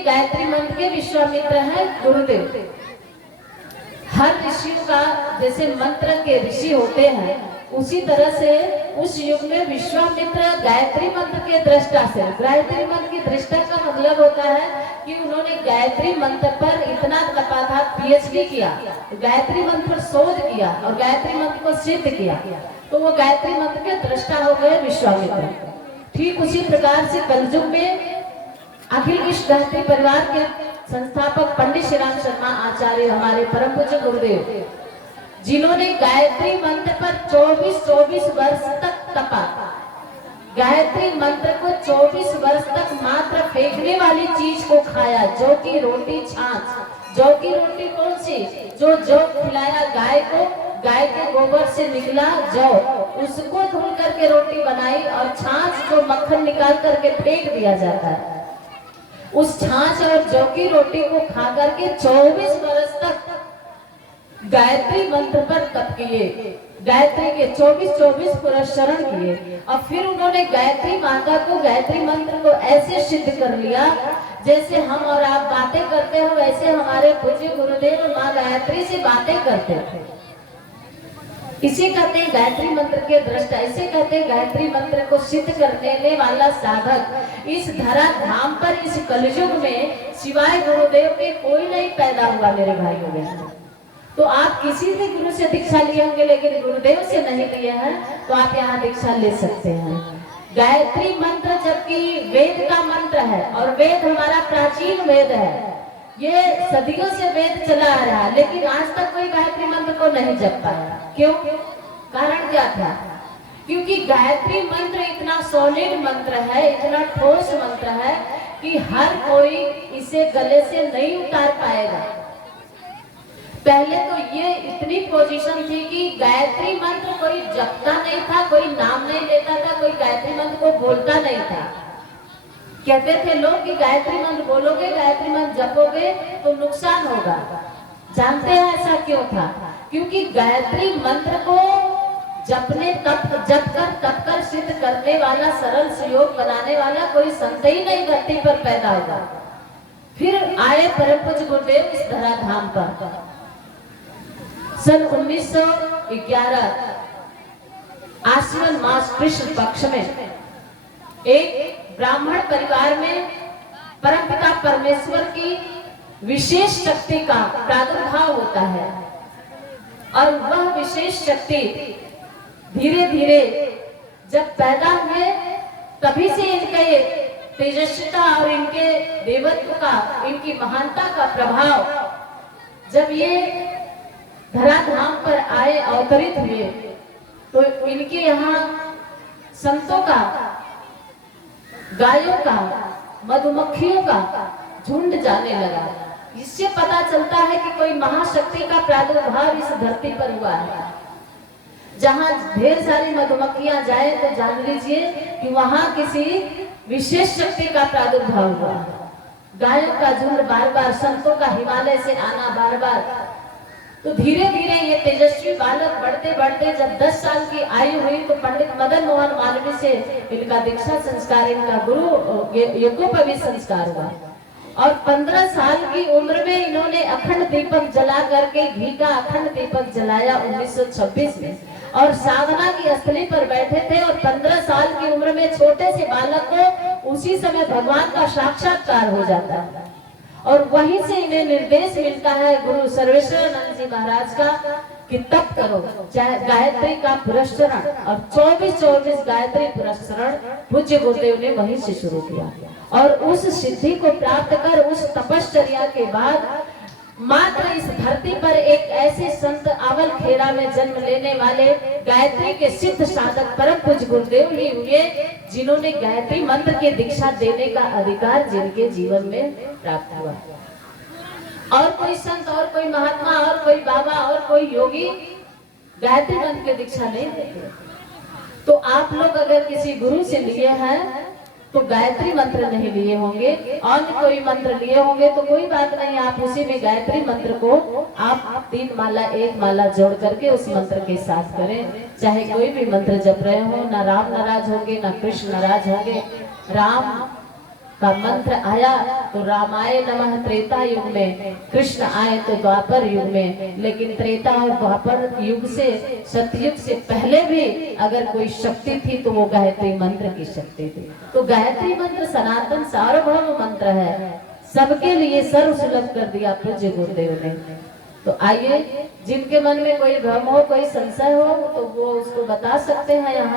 देखिए गायत्री मंत्र के विश्वामित्र हैं गुरुदेव। हर ऋषियों का जैसे मंत्र के ऋषि होते हैं, उसी तरह से उस युग में विश्वामित्र गायत्री मंत्र के दृष्टा से, गायत्री मंत्र की दृष्टा का मतलब होता है कि उन्होंने गायत्री मंत्र पर इतना तपा पीएचडी किया, गायत्री मंत्र पर शोध किया और गायत्री मंत्र को सिद्ध किया, तो वो गायत्री मंत्र के दृष्टा हो गए विश्वामित्र। ठीक उसी प्रकार से कलयुग में अखिल विश्व गायत्री परिवार के संस्थापक पंडित श्री राम शर्मा आचार्य हमारे परम पूज्य गुरुदेव, जिन्होंने गायत्री मंत्र पर 24 वर्ष तक तपा, गायत्री मंत्र को 24 वर्ष तक मात्र फेंकने वाली चीज को खाया, जौ की रोटी छाछ। जौ की रोटी कौन सी? जो जौ खिलाया गाय को, गाय के गोबर से निकला जौ, उसको धुल करके रोटी बनाई और छाछ जो मक्खन निकाल करके फेंक दिया जाता है, उस छाछ और जौ की रोटी को खा करके 24 वर्ष तक गायत्री मंत्र पर तप किए, गायत्री के 24 पुरस्चरण किए और फिर उन्होंने गायत्री माता को, गायत्री मंत्र को ऐसे सिद्ध कर लिया जैसे हम और आप बातें करते हो, वैसे हमारे पूज्य गुरुदेव माँ गायत्री से बातें करते थे। इसे कहते हैं गायत्री मंत्र के दृष्टा, इसे कहते हैं गायत्री मंत्र को सिद्ध करने वाला साधक। इस धरा धाम पर इस कलयुग में सिवाय गुरुदेव के कोई नहीं पैदा हुआ मेरे भाइयों बहनों। तो आप किसी भी गुरु से दीक्षा लिए होंगे लेकिन गुरुदेव से नहीं लिए हैं, तो आप यहाँ दीक्षा ले सकते हैं। गायत्री मंत्र जबकि वेद का मंत्र है और वेद हमारा प्राचीन वेद है, ये सदियों से वेद चला आ रहा है, लेकिन आज तक कोई गायत्री मंत्र को नहीं जप पाया। क्यों? कारण क्या था? क्योंकि गायत्री मंत्र इतना सॉलिड मंत्र है, इतना ठोस मंत्र है कि हर कोई इसे गले से नहीं उतार पाएगा। पहले तो ये इतनी पोजीशन थी कि गायत्री मंत्र कोई जपता नहीं था, कोई नाम नहीं लेता था, कोई गायत्री मंत्र को बोलता नहीं था। कहते थे लोग कि गायत्री मंत्र बोलोगे, गायत्री मंत्र जपोगे तो नुकसान होगा। जानते हैं ऐसा क्यों था? क्योंकि गायत्री मंत्र को जप कर सिद्ध करने वाला, सरल सुयोग बनाने वाला कोई संत ही नहीं धरती पर पैदा हुआ। फिर आए परम पूज्य गुरुदेव इस धरा धाम पर सन 1911 आश्विन मास कृष्ण पक्ष में एक ब्राह्मण परिवार में परमपिता परमेश्वर की विशेष शक्ति का प्रादुर्भाव होता है और वह विशेष शक्ति धीरे धीरे जब पैदा हुए तभी से इनके तेजस्विता और इनके देवत्व का, इनकी महानता का प्रभाव जब ये धराधाम पर आए, अवतरित हुए, तो इनके यहाँ संतों का, गायों का, मधुमक्खियों का झुंड जाने लगा। इससे पता चलता है कि कोई महाशक्ति का प्रादुर्भाव इस धरती पर हुआ है। जहाँ ढेर सारी मधुमक्खियां जाए तो जान लीजिए कि वहां किसी विशेष शक्ति का प्रादुर्भाव हुआ। गायों का झुंड बार बार, संतों का हिमालय से आना बार बार, तो धीरे धीरे ये तेजस्वी बालक बढ़ते बढ़ते जब 10 साल की आयु हुई तो पंडित मदन मोहन मालवीय से इनका दीक्षा संस्कार, इनका गुरु यज्ञोपवीत संस्कार हुआ और 15 साल की उम्र में इन्होंने अखंड दीपक जला करके, घी का अखंड दीपक जलाया 1926 में, और साधना की स्थली पर बैठे थे और 15 साल की उम्र में छोटे से बालक को उसी समय भगवान का साक्षात्कार हो जाता है। और वहीं से इन्हें निर्देश मिलता है गुरु सर्वेश्वरानंद जी महाराज का कि तप करो, चाहे गायत्री का पुरस्चरण, और 24 गायत्री पुरस्चरण पूज्य गुरुदेव ने वहीं से शुरू किया। और उस सिद्धि को प्राप्त कर उस तपश्चर्या के बाद मात्र इस धरती पर एक ऐसे संत अवल खेरा में जन्म लेने वाले गायत्री के सिद्ध साधक परम पूज्य गुरुदेव ही हुए जिन्होंने गायत्री मंत्र की दीक्षा देने का अधिकार जिनके जीवन में प्राप्त हुआ। और कोई संत, और कोई महात्मा, और कोई बाबा, और कोई योगी गायत्री मंत्र की दीक्षा नहीं देते। तो आप लोग अगर किसी गुरु से लिए हैं तो गायत्री मंत्र नहीं लिए होंगे, और कोई मंत्र लिए होंगे तो कोई बात नहीं, आप उसी में गायत्री मंत्र को आप 3 माला 1 माला जोड़ करके उस मंत्र के साथ करें। चाहे कोई भी मंत्र जप रहे हो, ना राम नाराज होंगे, ना कृष्ण नाराज होंगे। राम का मंत्र आया तो रामाय नमः त्रेता युग में, कृष्ण आए तो द्वापर युग में। लेकिन त्रेता और द्वापर युग से, सतयुग से पहले भी अगर कोई शक्ति थी तो वो गायत्री मंत्र की शक्ति थी। तो गायत्री मंत्र सनातन सार्वभौम मंत्र है, सबके लिए सर्वसुलभ कर दिया पूज्य गुरुदेव ने। तो आइए, जिनके मन में कोई भ्रम हो, कोई संशय हो, तो वो उसको बता सकते हैं यहाँ।